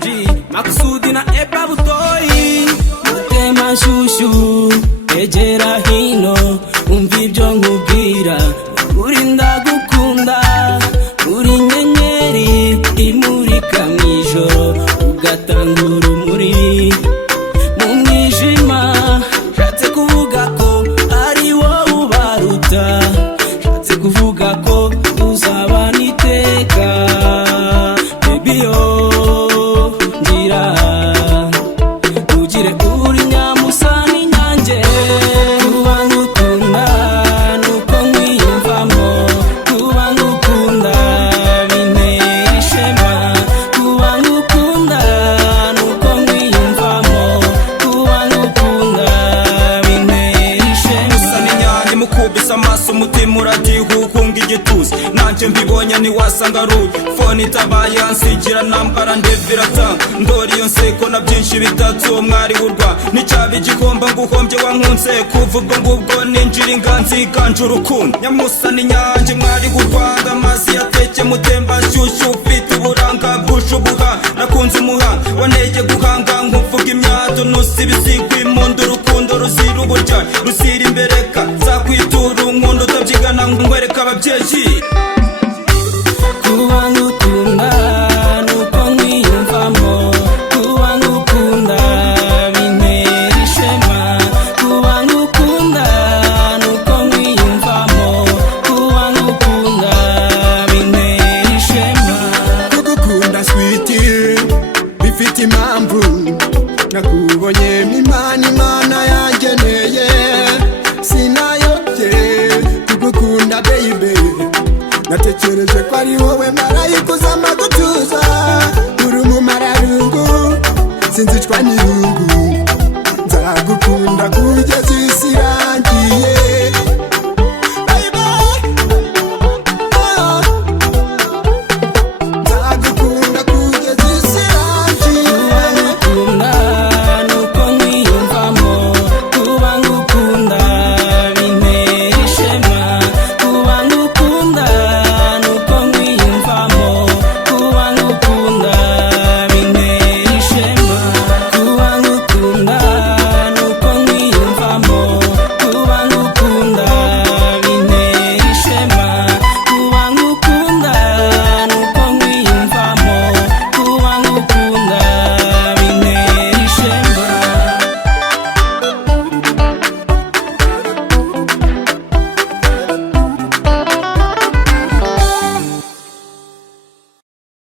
Joji Maksudi na Epa Butoyi Mutema shushu egera hino umva ibyo nkubwira uri ndagukunda uri inyenyeri imurika mwijoro ugatanga urumuri mu mwijima shatse kuvuga ko ari wowe ubaruta shatse kuvuga ko uzabana iteka baby yo ngira ugire uri nyamusani nyanjye kuba ngukunda nuko nkwiyumvamo kuba ngukunda bintera ishema kuba ngukunda nuko nkwiyumvamo kuba ngukunda bintera ishema usa n'inyange mukubise amaso umutima uratihukunga igituza nanjye mbibonye ntiwasanga ruye fone itabaye yansigira nambara ndevira ndori iyo nseko na byinshi bitatse uwo mwari w'urwa n'icyaba igikomba nguhombye wankunze kuva ubwo ngubwo ninjira inganzi iganje urukundo nyamusa n'inyange mwari w'u Rwanda amazi yateke mutemba shyushyu ufite uburanga bwuje ubuha nakunze umuhanga wanege guhanga nkuvuga imyato nusa ibisigwa impundu urukundo ruzira uburya rusira imbereka zakwitura unkunda utabyigana ngwereka ababyeyi kuba ngukunda nuko nkwiyumvamo kuba ngukunda bintera ishema kuba ngukunda nuko nkwiyumvamo kuba ngukunda bintera ishema kugukunda switi bifite impamvu nakubonye imana yangeneye sinayobye kugukunda baby natekereje ko ari wowe marayika uzama gutuza uri umumararungu sinzicwa n'irungu